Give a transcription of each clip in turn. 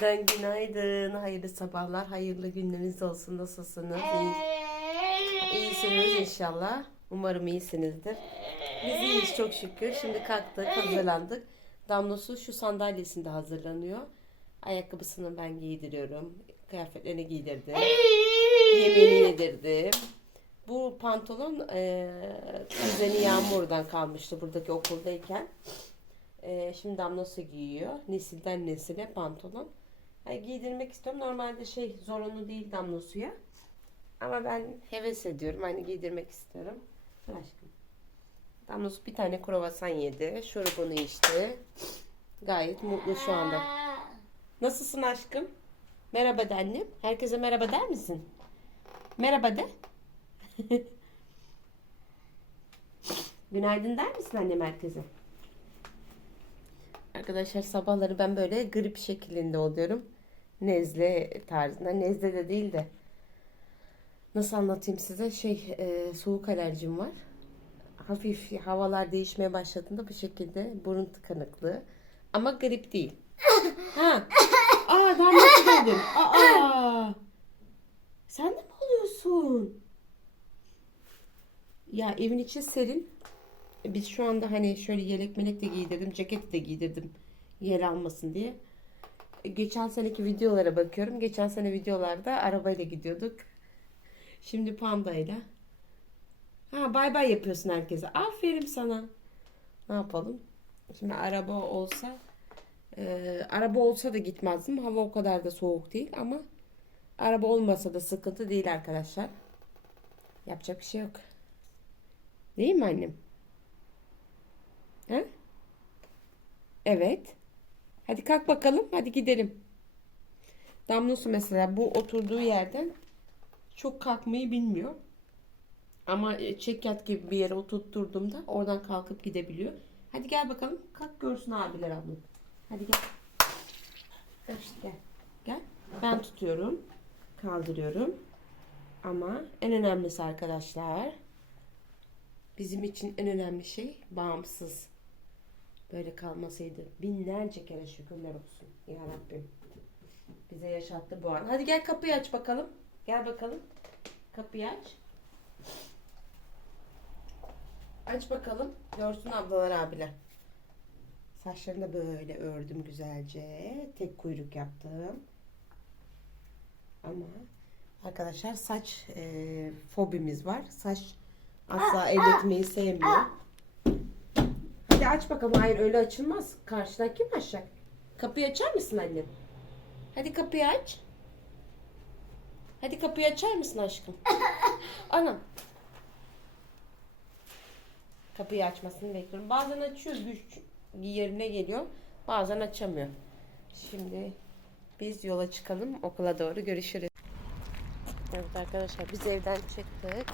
Şimdiden günaydın, hayırlı sabahlar, hayırlı günleriniz olsun. Nasılsınız? İyi, iyisiniz inşallah. Umarım iyisinizdir. Biz iyiyiz çok şükür. Şimdi kalktık, hazırlandık. Damlosu şu sandalyesinde hazırlanıyor. Ayakkabısını ben giydiriyorum. Kıyafetlerini giydirdim. Yemeğini yedirdim. Bu pantolon e, kuzeni Yağmur'dan kalmıştı buradaki okuldayken. E, şimdi Damlosu giyiyor. Nesilden nesile pantolon. Yani giydirmek istiyorum. Normalde şey zorunlu değil Damlosu'ya. Ama ben heves ediyorum. Hani giydirmek istiyorum. Aşkım. Damlosu bir tane kruvasan yedi. Şurubunu içti. Gayet mutlu şu anda. Nasılsın aşkım? Merhaba de annem. Herkese merhaba der misin? Merhaba de. Günaydın der misin annem herkese? Arkadaşlar sabahları ben böyle grip şeklinde oluyorum. Nezle tarzında. Nezle de değil de. Nasıl anlatayım size? Şey e, soğuk alerjim var. Hafif havalar değişmeye başladığında bu şekilde burun tıkanıklığı. Ama grip değil. ha. Aa ben nasıl dedim? Aa. Sen de mi oluyorsun? Ya evin içi serin. Biz şu anda hani şöyle yelek melek de giydirdim, ceket de giydirdim yer almasın diye. Geçen seneki videolara bakıyorum. Geçen sene videolarda arabayla gidiyorduk. Şimdi pandayla. Ha bay bay yapıyorsun herkese. Aferin sana. Ne yapalım? Şimdi araba olsa e, araba olsa da gitmezdim. Hava o kadar da soğuk değil ama araba olmasa da sıkıntı değil arkadaşlar. Yapacak bir şey yok. Değil mi annem? Ha? Evet. Hadi kalk bakalım. Hadi gidelim. Damlosu mesela bu oturduğu yerden çok kalkmayı bilmiyor. Ama e, çekyat gibi bir yere oturtturduğumda oradan kalkıp gidebiliyor. Hadi gel bakalım. Kalk görsün abiler ablam. Hadi gel. Gel. Gel. Ben tutuyorum. Kaldırıyorum. Ama en önemlisi arkadaşlar bizim için en önemli şey bağımsız böyle kalmasıydı. Binlerce kere şükürler olsun. Ya Rabbim. Bize yaşattı bu an. Hadi gel kapıyı aç bakalım. Gel bakalım. Kapıyı aç. Aç bakalım. Görsün ablalar abiler. Saçlarını da böyle ördüm güzelce. Tek kuyruk yaptım. Ama arkadaşlar saç e, fobimiz var. Saç asla elletmeyi sevmiyor. Hadi aç bakalım. Hayır öyle açılmaz. Karşıdan kim açacak? Kapıyı açar mısın annem? Hadi kapıyı aç. Hadi kapıyı açar mısın aşkım? Anam. Kapıyı açmasını bekliyorum. Bazen açıyor güç yerine geliyor. Bazen açamıyor. Şimdi biz yola çıkalım. Okula doğru görüşürüz. Evet arkadaşlar biz evden çıktık.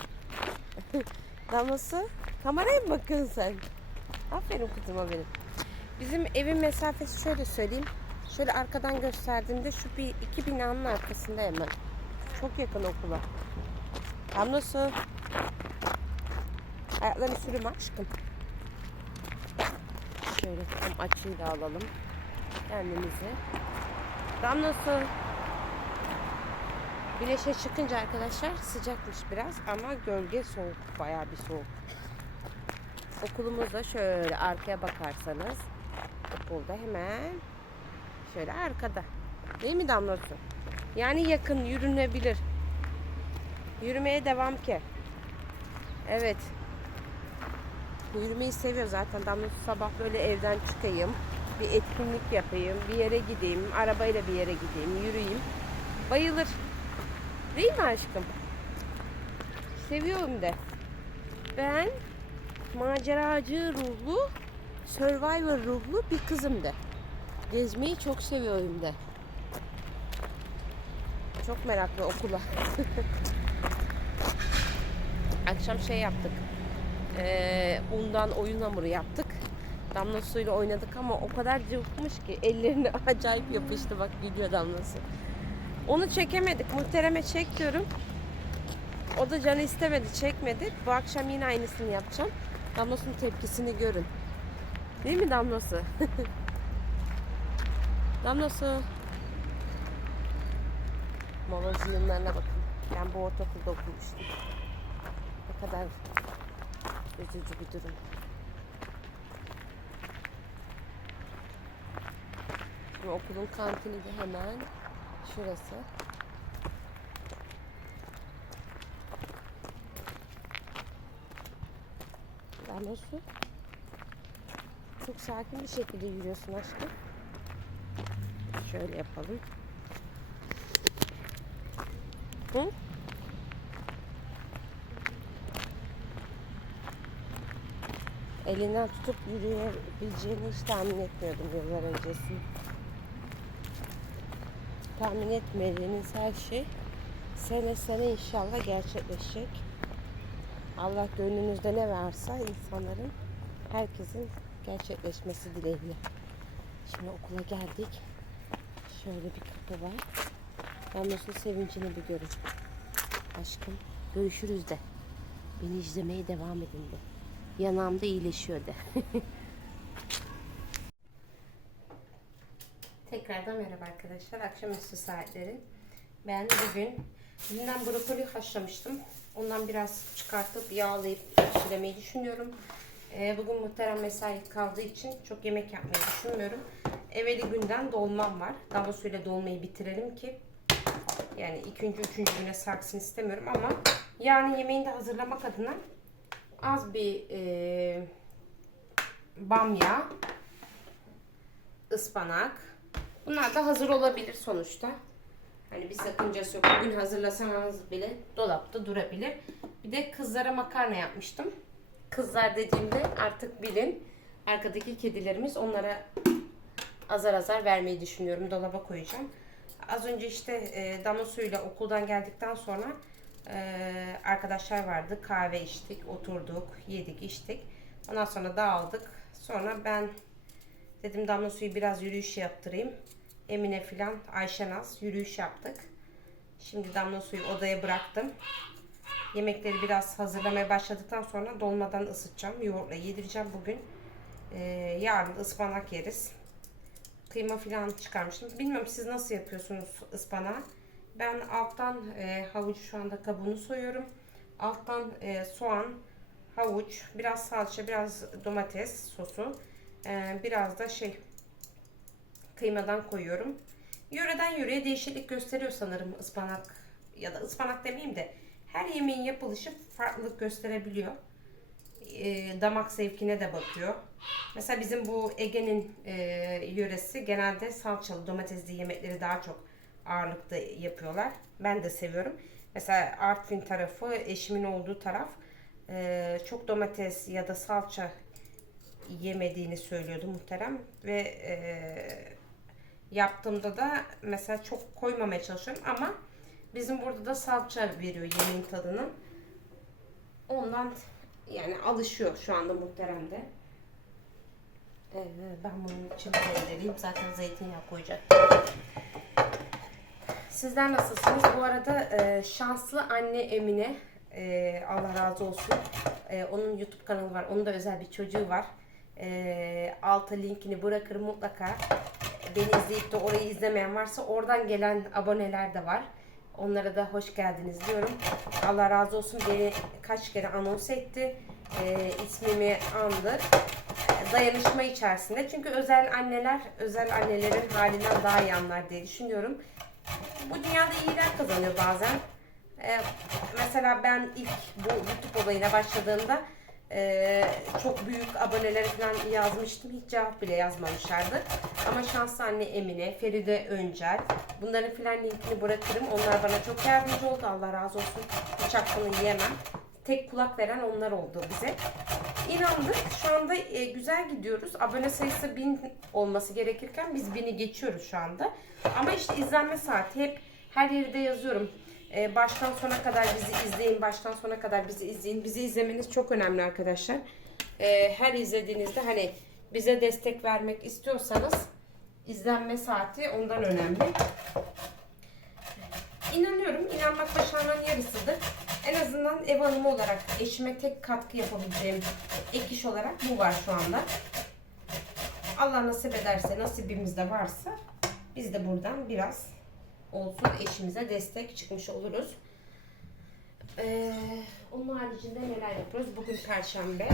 Damlası kameraya mı bakıyorsun sen? Aferin kızıma benim. Bizim evin mesafesi şöyle söyleyeyim. Şöyle arkadan gösterdiğimde şu bir iki binanın arkasında hemen. Çok yakın okula. Damlası. Ayaklarını sürüm aşkım. Şöyle tam açıyla alalım. Kendimizi. Damlası. Güneşe çıkınca arkadaşlar sıcakmış biraz ama gölge soğuk. Bayağı bir soğuk. Okulumuzda şöyle arkaya bakarsanız okulda hemen şöyle arkada. Değil mi Damlası? Yani yakın yürünebilir. Yürümeye devam ki. Evet. Yürümeyi seviyor zaten. Damlası sabah böyle evden çıkayım. Bir etkinlik yapayım. Bir yere gideyim. Arabayla bir yere gideyim. Yürüyeyim. Bayılır. Değil mi aşkım? Seviyorum de. Ben maceracı ruhlu, survivor ruhlu bir kızım de. Gezmeyi çok seviyorum de. Çok meraklı okula. Akşam şey yaptık. Ee, undan oyun hamuru yaptık. Damla suyla oynadık ama o kadar cıvıkmış ki ellerine acayip yapıştı bak gülüyor damlası. Onu çekemedik. Muhtereme çek diyorum. O da canı istemedi, çekmedi. Bu akşam yine aynısını yapacağım. Damlasının tepkisini görün. Değil mi Damlası? Damlası. Moloz bakın. Ben bu ortaokulda okumuştum. Ne kadar üzücü bir durum. Şimdi okulun kantini de hemen şurası. Damla su. Çok sakin bir şekilde yürüyorsun aşkım. Şöyle yapalım. Hı? Elinden tutup yürüyebileceğini hiç tahmin etmiyordum yıllar öncesinde. Tahmin etmediğiniz her şey sene sene inşallah gerçekleşecek. Allah gönlünüzde ne varsa insanların, herkesin gerçekleşmesi dileğiyle. Şimdi okula geldik. Şöyle bir kapı var. Ben nasıl sevincini bir görün. Aşkım görüşürüz de. Beni izlemeye devam edin de. Yanağımda iyileşiyor de. Tekrardan merhaba arkadaşlar. Akşamüstü saatleri. Ben bugün dünden brokoli haşlamıştım. Ondan biraz çıkartıp yağlayıp pişirmeyi düşünüyorum. Ee, bugün muhterem mesai kaldığı için çok yemek yapmayı düşünmüyorum. Evveli günden dolmam var. Damla suyla dolmayı bitirelim ki yani ikinci, üçüncü güne sarksın istemiyorum ama yarın yemeğini de hazırlamak adına az bir e, bamya, ıspanak. Bunlar da hazır olabilir sonuçta. Hani bir sakıncası yok. Bugün hazırlasanız bile dolapta durabilir. Bir de kızlara makarna yapmıştım. Kızlar dediğimde artık bilin. Arkadaki kedilerimiz onlara azar azar vermeyi düşünüyorum. Dolaba koyacağım. Az önce işte e, damla suyuyla okuldan geldikten sonra e, arkadaşlar vardı. Kahve içtik, oturduk, yedik, içtik. Ondan sonra dağıldık. Sonra ben dedim damla suyu biraz yürüyüş yaptırayım. Emine filan Ayşenaz yürüyüş yaptık. Şimdi damla suyu odaya bıraktım. Yemekleri biraz hazırlamaya başladıktan sonra dolmadan ısıtacağım. Yoğurtla yedireceğim bugün. Ee, yarın ıspanak yeriz. Kıyma filan çıkarmıştım. Bilmiyorum siz nasıl yapıyorsunuz ıspanağı. Ben alttan e, havuç şu anda kabuğunu soyuyorum. Alttan e, soğan, havuç, biraz salça, biraz domates sosu, e, biraz da şey kıymadan koyuyorum. Yöreden yöreye değişiklik gösteriyor sanırım ıspanak ya da ıspanak demeyeyim de her yemeğin yapılışı farklılık gösterebiliyor. E, damak zevkine de bakıyor. Mesela bizim bu Ege'nin e, yöresi genelde salçalı domatesli yemekleri daha çok ağırlıkta yapıyorlar. Ben de seviyorum. Mesela Artvin tarafı, eşimin olduğu taraf e, çok domates ya da salça yemediğini söylüyordu muhterem ve e, yaptığımda da mesela çok koymamaya çalışıyorum ama bizim burada da salça veriyor yemeğin tadını. Ondan yani alışıyor şu anda muhterem de. Ee, ben bunun için rendeleyeyim. Zaten zeytinyağı koyacaktım. Sizler nasılsınız? Bu arada e, şanslı anne Emine e, Allah razı olsun. E, onun YouTube kanalı var. Onun da özel bir çocuğu var. E, alta linkini bırakırım mutlaka. Beni izleyip de orayı izlemeyen varsa oradan gelen aboneler de var. Onlara da hoş geldiniz diyorum. Allah razı olsun beni kaç kere anons etti. E, ismimi andı. Dayanışma içerisinde. Çünkü özel anneler, özel annelerin halinden daha iyi anlar diye düşünüyorum. Bu dünyada iyiler kazanıyor bazen. Ee, mesela ben ilk bu YouTube olayına başladığımda e, çok büyük abonelere falan yazmıştım. Hiç cevap bile yazmamışlardı. Ama şanslı anne Emine, Feride Öncel. Bunların filan linkini bırakırım. Onlar bana çok yardımcı oldu. Allah razı olsun. Hiç hakkını yiyemem. Tek kulak veren onlar oldu bize. İnandık. Şu anda e, güzel gidiyoruz. Abone sayısı 1000 olması gerekirken biz 1000'i geçiyoruz şu anda. Ama işte izlenme saati hep her yerde yazıyorum. E, baştan sona kadar bizi izleyin, baştan sona kadar bizi izleyin. Bizi izlemeniz çok önemli arkadaşlar. E, her izlediğinizde hani bize destek vermek istiyorsanız izlenme saati ondan önemli. İnanıyorum. İnanmak başarmanın yarısıdır. En azından ev hanımı olarak eşime tek katkı yapabileceğim ek iş olarak bu var şu anda. Allah nasip ederse, nasibimizde varsa biz de buradan biraz olsun. Eşimize destek çıkmış oluruz. Ee, onun haricinde neler yapıyoruz? Bugün Perşembe.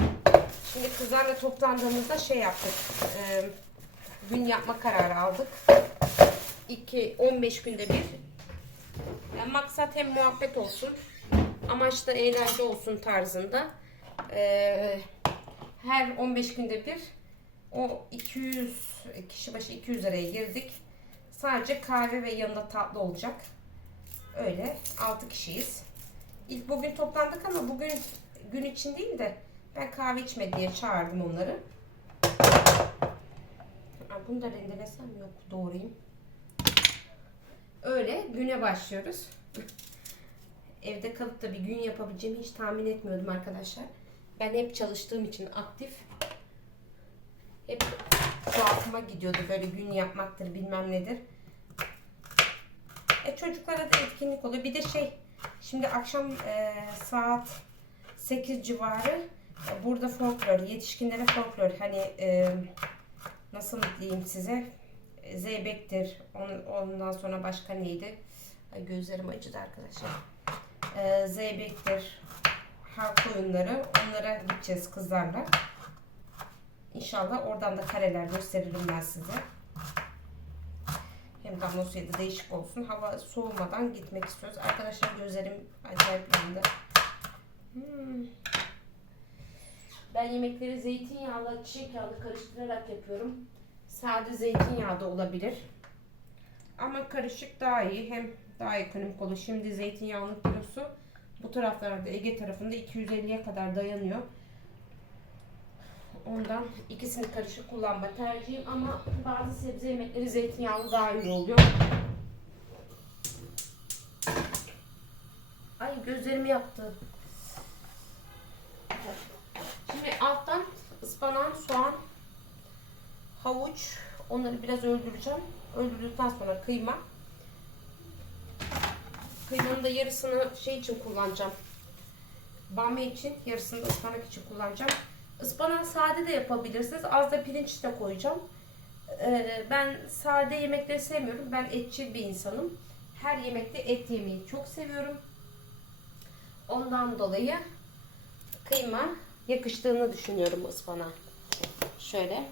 Şimdi kızlarla toplandığımızda şey yaptık. Ee, gün yapma kararı aldık. 2 15 günde bir. Yani maksat hem muhabbet olsun, amaç da eğlence olsun tarzında. Ee, her 15 günde bir o 200 kişi başı 200 liraya girdik. Sadece kahve ve yanında tatlı olacak. Öyle 6 kişiyiz. İlk bugün toplandık ama bugün gün için değil de ben kahve içme diye çağırdım onları. Aa, Bunu da rendelesem yok doğrayayım. Öyle güne başlıyoruz. Evde kalıp da bir gün yapabileceğimi hiç tahmin etmiyordum arkadaşlar. Ben hep çalıştığım için aktif. Hep tuhafıma gidiyordu böyle gün yapmaktır bilmem nedir. E, çocuklara da etkinlik oluyor. Bir de şey şimdi akşam e, saat 8 civarı e, burada folklor, yetişkinlere folklor hani e, nasıl diyeyim size E, zeybektir. On- Ondan sonra başka neydi? Ay, gözlerim acıdı arkadaşlar. E, zeybektir. Halk oyunları. Onlara gideceğiz kızlarla. İnşallah oradan da kareler gösteririm ben size. Hem Damlosya da değişik olsun. Hava soğumadan gitmek istiyoruz. Arkadaşlar gözlerim acayip yandı. Hmm. Ben yemekleri zeytinyağlı, çiçek yağlı karıştırarak yapıyorum. Sade zeytinyağı da olabilir. Ama karışık daha iyi. Hem daha ekonomik olur. Şimdi zeytinyağının kilosu bu taraflarda Ege tarafında 250'ye kadar dayanıyor. Ondan ikisini karışık kullanma tercihim ama bazı sebze yemekleri zeytinyağlı daha iyi oluyor. Ay gözlerimi yaktı. Şimdi alttan ıspanak, soğan, havuç onları biraz öldüreceğim. Öldürdükten sonra kıyma. Kıymanın da yarısını şey için kullanacağım. Bamya için, yarısını da ıspanak için kullanacağım. Ispanağı sade de yapabilirsiniz. Az da pirinç de koyacağım. Ee, ben sade yemekleri sevmiyorum. Ben etçil bir insanım. Her yemekte et yemeyi çok seviyorum. Ondan dolayı kıyma yakıştığını düşünüyorum ıspanağa. Şöyle.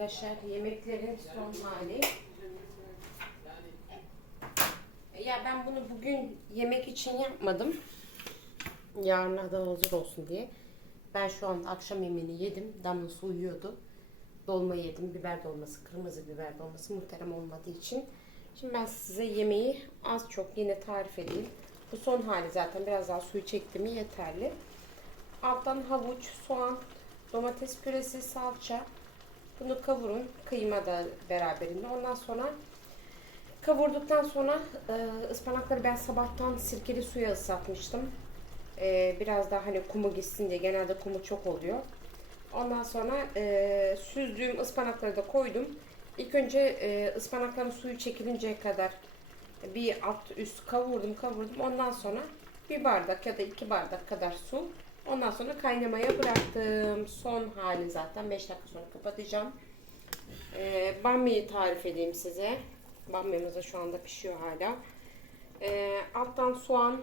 Arkadaşlar yemeklerin son hali. Ya ben bunu bugün yemek için yapmadım. Yarına da hazır olsun diye. Ben şu an akşam yemeğini yedim. Damlası uyuyordu. Dolma yedim. Biber dolması, kırmızı biber dolması muhterem olmadığı için. Şimdi ben size yemeği az çok yine tarif edeyim. Bu son hali zaten biraz daha suyu çekti mi yeterli. Alttan havuç, soğan, domates püresi, salça. Bunu kavurun. Kıyma da beraberinde. Ondan sonra kavurduktan sonra e, ıspanakları ben sabahtan sirkeli suya ıslatmıştım. E, biraz daha hani kumu gitsin diye. Genelde kumu çok oluyor. Ondan sonra e, süzdüğüm ıspanakları da koydum. İlk önce e, ıspanakların suyu çekilinceye kadar bir alt üst kavurdum kavurdum. Ondan sonra bir bardak ya da iki bardak kadar su. Ondan sonra kaynamaya bıraktım. Son hali zaten 5 dakika sonra kapatacağım. E, bamyayı tarif edeyim size. Bamyamız da şu anda pişiyor hala. E, alttan soğan,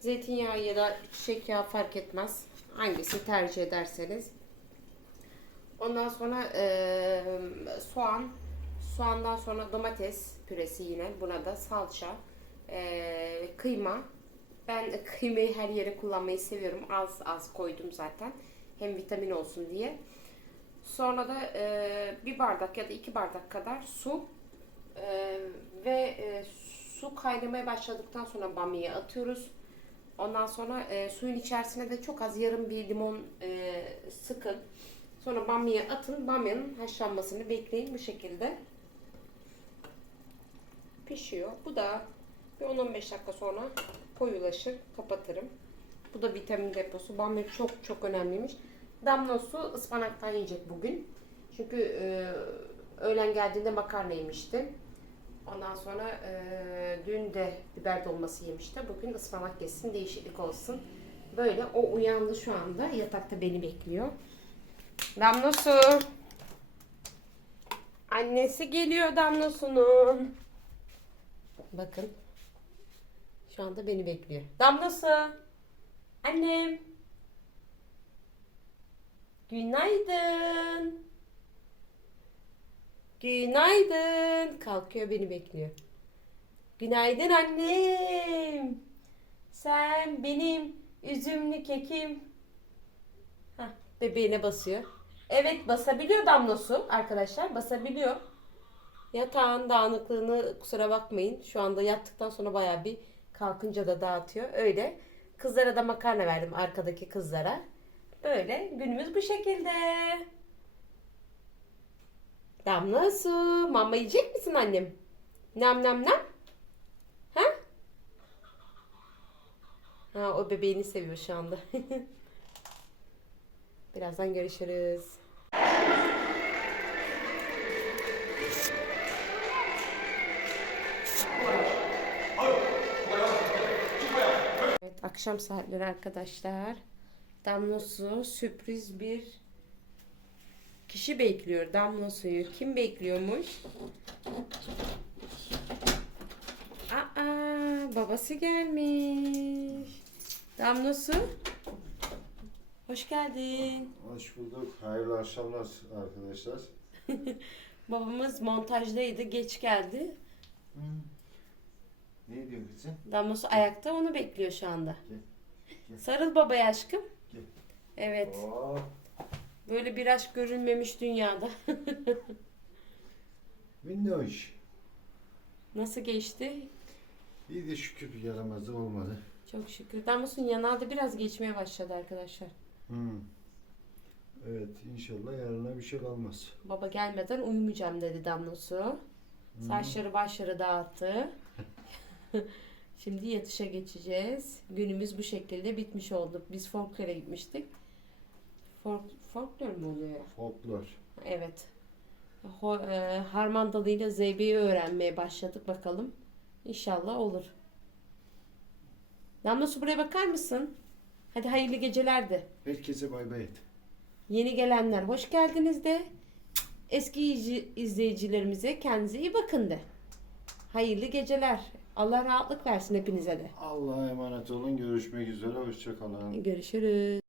zeytinyağı ya da çiçek yağı fark etmez. Hangisini tercih ederseniz. Ondan sonra e, soğan, soğandan sonra domates püresi yine. Buna da salça, e, kıyma. Ben kıymayı her yere kullanmayı seviyorum. Az az koydum zaten. Hem vitamin olsun diye. Sonra da e, bir bardak ya da iki bardak kadar su e, ve e, su kaynamaya başladıktan sonra bamyayı atıyoruz. Ondan sonra e, suyun içerisine de çok az yarım bir limon e, sıkın. Sonra bamyayı atın. Bamyanın haşlanmasını bekleyin bu şekilde. Pişiyor. Bu da bir 10-15 dakika sonra koyulaşır. Kapatırım. Bu da vitamin deposu. Bamya çok çok önemliymiş. Damla su ıspanaktan yiyecek bugün. Çünkü e, öğlen geldiğinde makarna yemişti. Ondan sonra e, dün de biber dolması yemişti. Bugün ıspanak yesin, değişiklik olsun. Böyle o uyandı şu anda. Yatakta beni bekliyor. Damla su. Annesi geliyor Damla su'nun. Bakın. Şu anda beni bekliyor. Damla su. Annem. Günaydın. Günaydın. Kalkıyor beni bekliyor. Günaydın annem. Sen benim üzümlü kekim. Hah, bebeğine basıyor. Evet basabiliyor damlosu arkadaşlar. Basabiliyor. Yatağın dağınıklığını kusura bakmayın. Şu anda yattıktan sonra baya bir kalkınca da dağıtıyor. Öyle. Kızlara da makarna verdim arkadaki kızlara. Böyle günümüz bu şekilde. Damla su. Mama yiyecek misin annem? Nam nam nam. Ha? Ha o bebeğini seviyor şu anda. Birazdan görüşürüz. Akşam saatleri arkadaşlar. Damla su sürpriz bir kişi bekliyor damla suyu. Kim bekliyormuş? Aa babası gelmiş. Damla su. Hoş geldin. Hoş bulduk. Hayırlı akşamlar arkadaşlar. Babamız montajdaydı. Geç geldi. Ne diyorsun kızım? Damla su ayakta onu bekliyor şu anda. Gel, gel. Sarıl babaya aşkım. Gel. Evet. Oo, Böyle bir aşk görülmemiş dünyada. minnoş. Nasıl geçti? İyi de şükür bir yaramazlık olmadı. Çok şükür. Damlasının yanağı da biraz geçmeye başladı arkadaşlar. Hmm. Evet inşallah yarına bir şey kalmaz. Baba gelmeden uyumayacağım dedi Damlosu. Saçları başları dağıttı. Şimdi yatışa geçeceğiz. Günümüz bu şekilde bitmiş oldu. Biz folklore gitmiştik. Folk, folklor mu oluyor? Folklor. Evet. Ho, e, harman dalıyla zeybeyi öğrenmeye başladık bakalım. İnşallah olur. Damlosu buraya bakar mısın? Hadi hayırlı geceler de. Herkese bay bay et. Yeni gelenler hoş geldiniz de. Eski izleyicilerimize kendinize iyi bakın de. Hayırlı geceler. Allah rahatlık versin hepinize de. Allah'a emanet olun. Görüşmek üzere. Hoşçakalın. Görüşürüz.